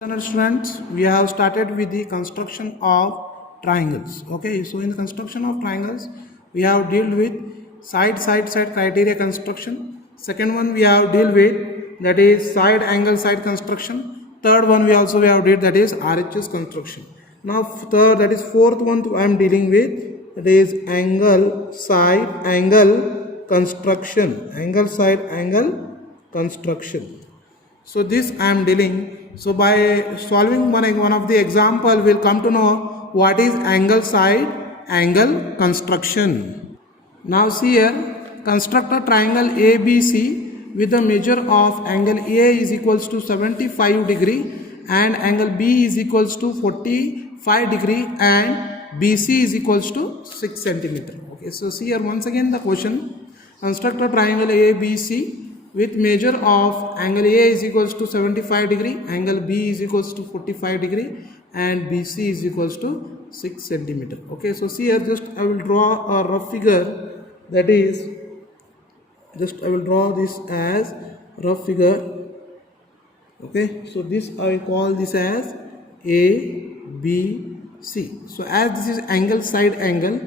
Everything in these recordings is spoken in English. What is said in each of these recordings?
Students, we have started with the construction of triangles. Okay, so in the construction of triangles, we have dealt with side criteria construction. Second one we have dealt with, that is side angle side construction. Third one we have did, that is RHS construction. Now fourth one I am dealing with, that is angle side angle construction. Angle side angle construction. So this I am dealing. So by solving one of the example, we'll come to know what is angle side angle construction. Now see here, construct a triangle ABC with the measure of angle A is equals to 75 degree and angle B is equals to 45 degree and BC is equals to 6 centimeter. Okay, so see here once again the question. Construct a triangle ABC with measure of angle A is equals to 75 degree, angle B is equals to 45 degree and BC is equals to 6 centimeter. Okay, so see here, just I will draw a rough figure, that is, just I will draw this as rough figure. Okay, so this I will call this as A, B, C. So as this is angle side angle,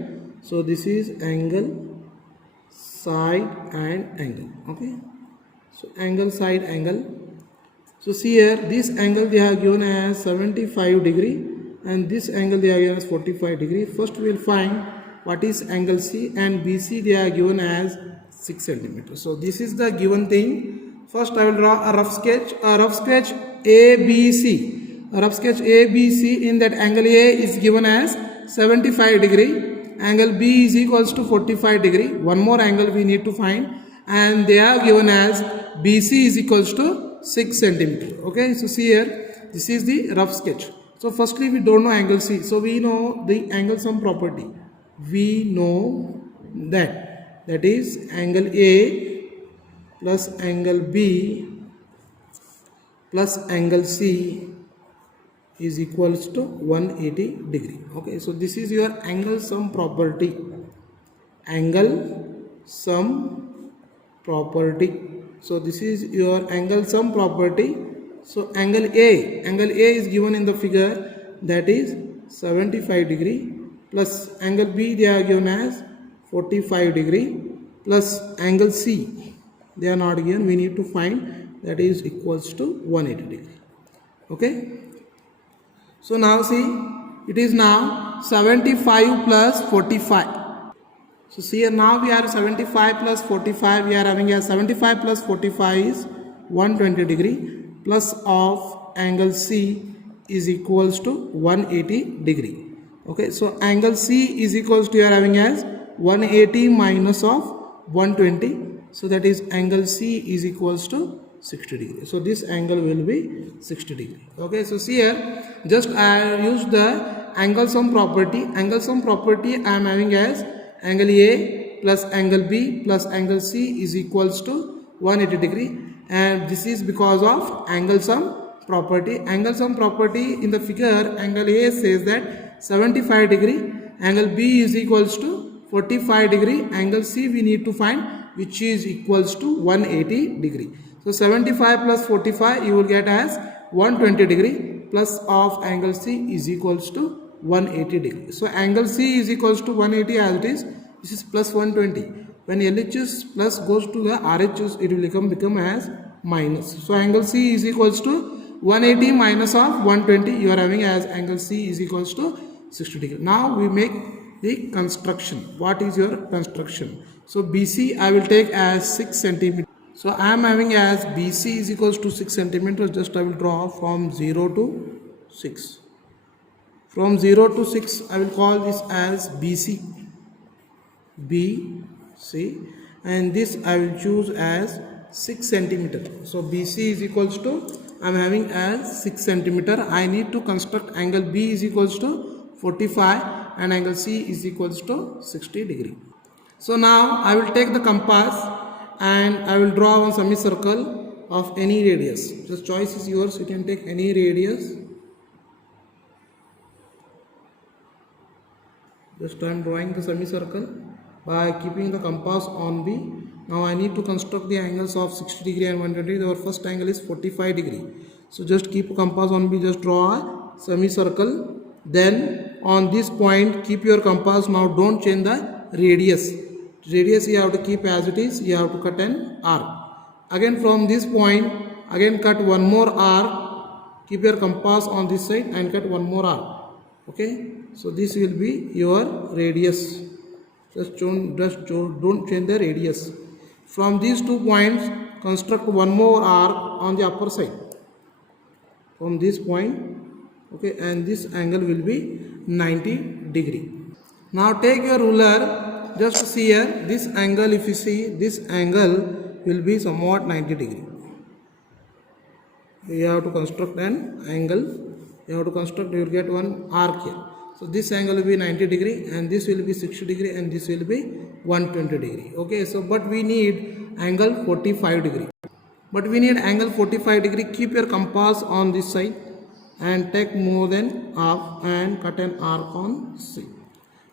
so this is angle side and angle. Okay, so angle side angle. So see here, this angle they have given as 75 degree and this angle they have given as 45 degree. First we will find what is angle C, and BC they are given as 6 centimeter. So this is the given thing. First I will draw a rough sketch. A rough sketch ABC. A rough sketch ABC, in that angle A is given as 75 degree. Angle B is equals to 45 degree. One more angle we need to find, and they are given as BC is equals to 6 centimeter. Okay, so see here, this is the rough sketch. So firstly we don't know angle C, so we know the angle sum property. We know that is angle A plus angle B plus angle C is equals to 180 degree. Okay, so this is your angle sum property. Angle sum property. So this is your angle sum property. So angle A is given in the figure, that is 75 degree, plus angle B they are given as 45 degree, plus angle C they are not given, we need to find, that is equals to 180 degree. Okay, so now see, it is now 75 plus 45. So see here, now we are 75 plus 45, we are having a 75 plus 45 is 120 degree, plus of angle C is equals to 180 degree. Okay, so angle C is equals to, you are having as 180 minus of 120, so that is angle C is equals to 60 degree. So this angle will be 60 degree. Okay, so see here, just I use the angle sum property. Angle sum property I am having as angle A plus angle B plus angle C is equals to 180 degree, and this is because of angle sum property. Angle sum property in the figure, angle A says that 75 degree, angle B is equals to 45 degree, angle C we need to find, which is equals to 180 degree. So 75 plus 45 you will get as 120 degree, plus of angle C is equals to 180 degree. So angle C is equals to 180 as it is. This is plus 120. When LHS plus goes to the RHS, it will become as minus. So angle C is equals to 180 minus of 120. You are having as angle C is equals to 60 degree. Now we make the construction. What is your construction? So BC I will take as 6 centimeter. So I am having as BC is equals to 6 centimeter. Just I will draw from 0 to 6. From 0 to 6 I will call this as BC, and this I will choose as 6 centimeter. So BC is equals to, I am having as 6 centimeter. I need to construct angle B is equals to 45 and angle C is equals to 60 degree. So now I will take the compass and I will draw one semicircle of any radius. The choice is yours, you can take any radius. Just I am drawing the semicircle by keeping the compass on B. Now I need to construct the angles of 60 degree and 120 degree. Our first angle is 45 degree. So just keep a compass on B, just draw a semicircle. Then on this point keep your compass. Now don't change the radius. Radius you have to keep as it is. You have to cut an arc. Again from this point, again cut one more arc. Keep your compass on this side and cut one more arc. Okay. So this will be your radius. Just don't change the radius. From these 2 points, construct one more arc on the upper side. From this point, okay, and this angle will be 90 degree. Now take your ruler, just see here, this angle, if you see, this angle will be somewhat 90 degree. You have to construct an angle, you have to construct, you will get one arc here. So this angle will be 90 degree and this will be 60 degree and this will be 120 degree. Okay, so but we need angle 45 degree. But we need angle 45 degree. Keep your compass on this side and take more than half and cut an arc on C.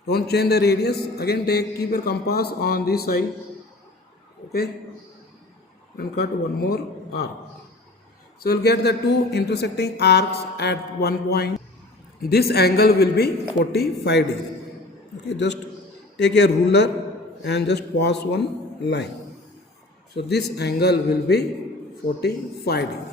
Don't change the radius. Again keep your compass on this side. Okay, and cut one more arc. So you'll get the 2 intersecting arcs at one point. This angle will be 45 degree. Okay, just take a ruler and just pass one line. So this angle will be 45 degree.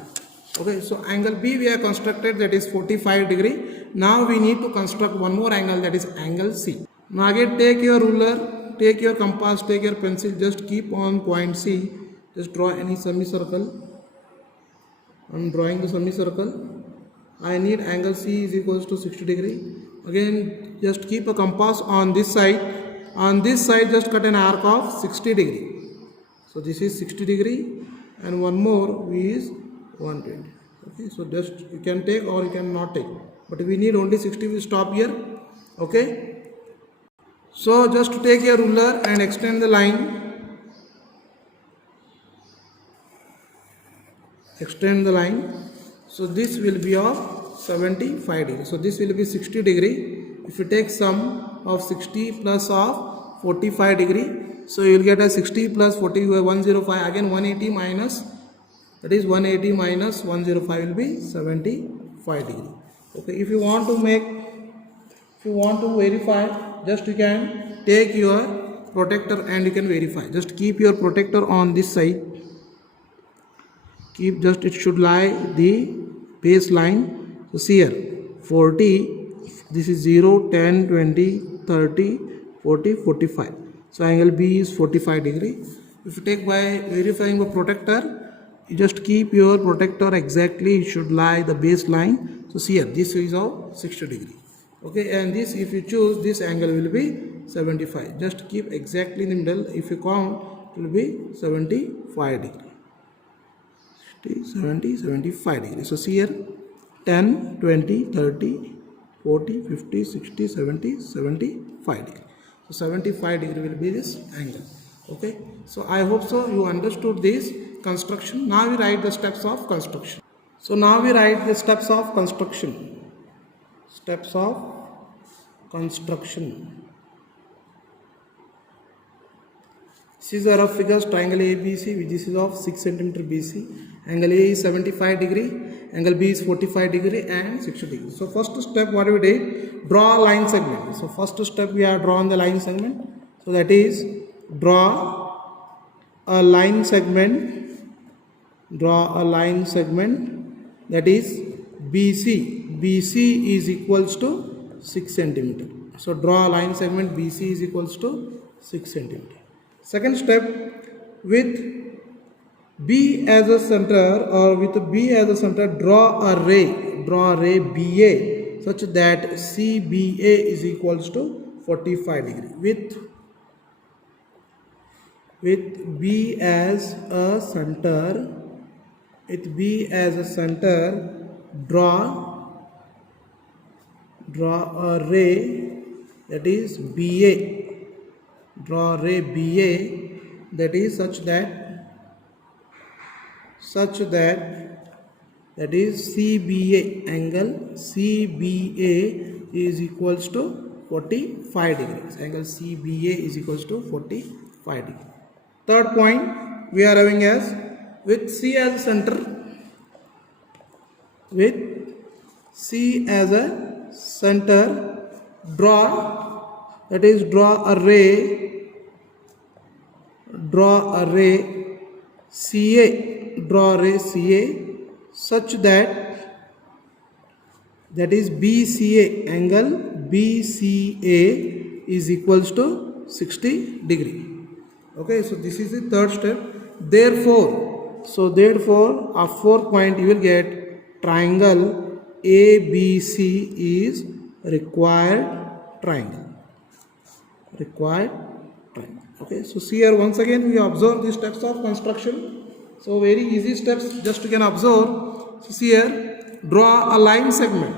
Okay, so angle B we have constructed, that is 45 degree. Now we need to construct one more angle, that is angle C. Now again take your ruler, take your compass, take your pencil, just keep on point C. Just draw any semicircle. I am drawing the semicircle. I need angle C is equals to 60 degree. Again just keep a compass on this side. On this side just cut an arc of 60 degree. So this is 60 degree and one more is 120. Okay, so just you can take or you can not take, but we need only 60. We stop here. Okay, so just take your ruler and extend the line. Extend the line. So this will be of 75 degree. So this will be 60 degree. If you take sum of 60 plus of 45 degree, so you will get a 60 plus 40, 105, again 180 minus, that is 180 minus 105 will be 75 degree. Okay, if you want to verify, just you can take your protractor and you can verify. Just keep your protractor on this side. Keep, just it should lie the baseline. So see here, 40, this is 0, 10, 20, 30, 40, 45. So angle B is 45 degree. If you take by verifying the protractor, you just keep your protractor exactly, it should lie the baseline. So see here, this is of 60 degree. Okay, and this, if you choose, this angle will be 75. Just keep exactly in the middle. If you count, it will be 75 degree. 70, 75 degree. So see here, 10, 20, 30, 40, 50, 60, 70, 75 degree. So 75 degree will be this angle. Okay, so I hope so you understood this construction. Now we write the steps of construction. So now we write the steps of construction. Steps of construction. This is a rough figures, triangle ABC, which is of 6 cm BC. Angle A is 75 degree, angle B is 45 degree and 60 degree. So first step what we did, draw a line segment. So first step we have drawn the line segment. So that is draw a line segment. Draw a line segment, that is BC. BC is equals to 6 cm. So draw a line segment BC is equals to 6 cm. Second step, with B as a center or with B as a center, draw a ray BA such that CBA is equals to 45 degree. With B as a center, draw a ray, that is BA. Draw a ray BA, that is such that is CBA, angle CBA is equals to 45 degrees. Angle CBA is equals to 45 degrees. Third point we are having as, with C as a center, with C as a center, draw a ray CA such that is BCA, angle BCA is equals to 60 degree. Okay, so this is the third step. Therefore, a fourth point you will get triangle ABC is required triangle. Okay, so see here once again we observe the steps of construction. So very easy steps just you can observe. So see here, draw a line segment.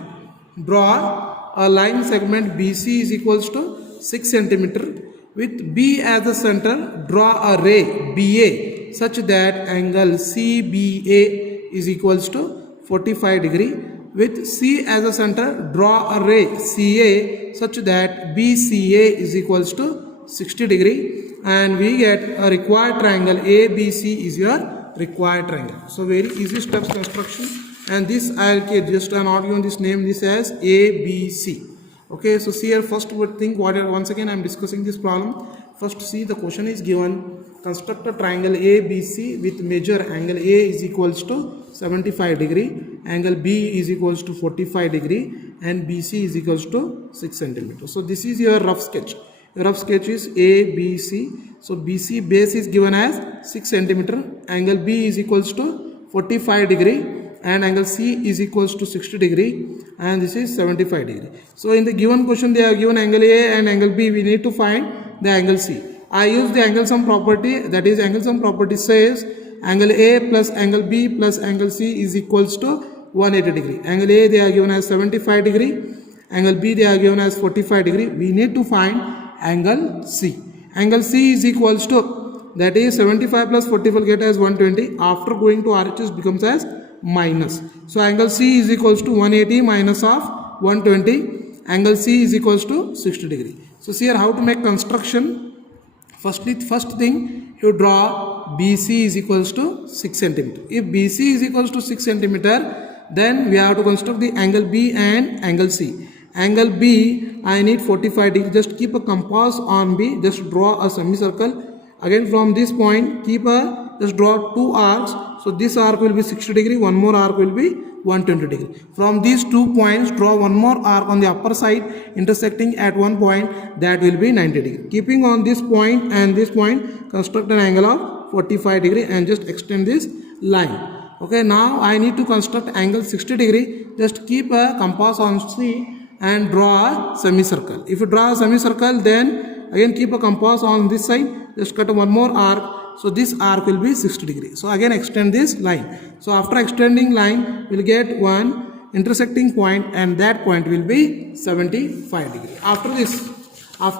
BC is equals to 6 centimeter. With B as the center, draw a ray BA such that angle CBA is equals to 45 degree. With C as a center, draw a ray CA such that BCA is equals to 60 degree, and we get a required triangle ABC is your required triangle. So very easy steps construction, and this I'll just an audio on this, name this as ABC. Okay, so see here, first we think once again I am discussing this problem. First see, the question is given, construct a triangle ABC with measure angle A is equals to 75 degree, angle B is equals to 45 degree, and BC is equals to 6 centimeters. So this is your rough sketch. Your rough sketch is ABC. So BC base is given as 6 centimeter, angle B is equals to 45 degree, and angle C is equals to 60 degree, and this is 75 degree. So in the given question they have given angle A and angle B, we need to find the angle C. I use the angle sum property, that is angle sum property says angle A plus angle B plus angle C is equals to 180 degree. Angle A they are given as 75 degree, angle B they are given as 45 degree. We need to find angle C. Angle C is equals to, that is 75 plus 40 will get as 120. After going to RHS becomes as minus. So angle C is equals to 180 minus of 120. Angle C is equals to 60 degree. So see here how to make construction. First thing you draw BC is equals to 6 centimeter. If BC is equals to 6 centimeter, then we have to construct the angle B and angle C. Angle B I need 45 degree. Just keep a compass on B. Just draw a semicircle. Again from this point just draw two arcs. So this arc will be 60 degree, one more arc will be 120 degree. From these 2 points draw one more arc on the upper side intersecting at one point, that will be 90 degree. Keeping on this point and this point, construct an angle of 45 degree and just extend this line. Okay, now I need to construct angle 60 degree. Just keep a compass on C and draw a semicircle. If you draw a semicircle, then again keep a compass on this side, just cut one more arc. So this arc will be 60 degree. So again extend this line. So after extending line, we'll get one intersecting point, and that point will be 75 degree. After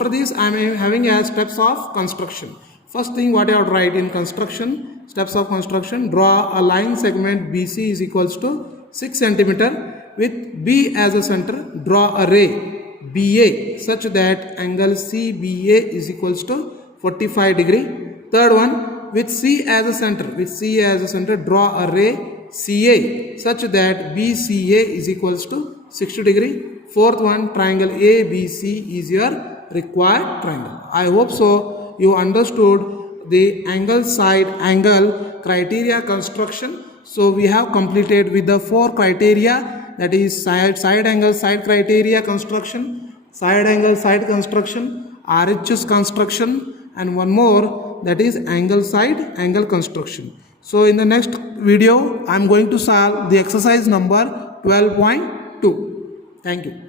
this I am having as steps of construction. First thing what I have to write in construction, steps of construction, draw a line segment BC is equals to 6 centimeter. With B as a center, draw a ray BA such that angle CBA is equals to 45 degree. Third one, with C as a center, draw a ray CA such that BCA is equals to 60 degree. Fourth one, triangle ABC is your required triangle. I hope so you understood the angle side angle criteria construction. So we have completed with the 4 criteria, that is side angle side criteria construction, side angle side construction, RHS construction, and one more, that is angle side angle construction. So in the next video I am going to solve the exercise number 12.2. Thank you.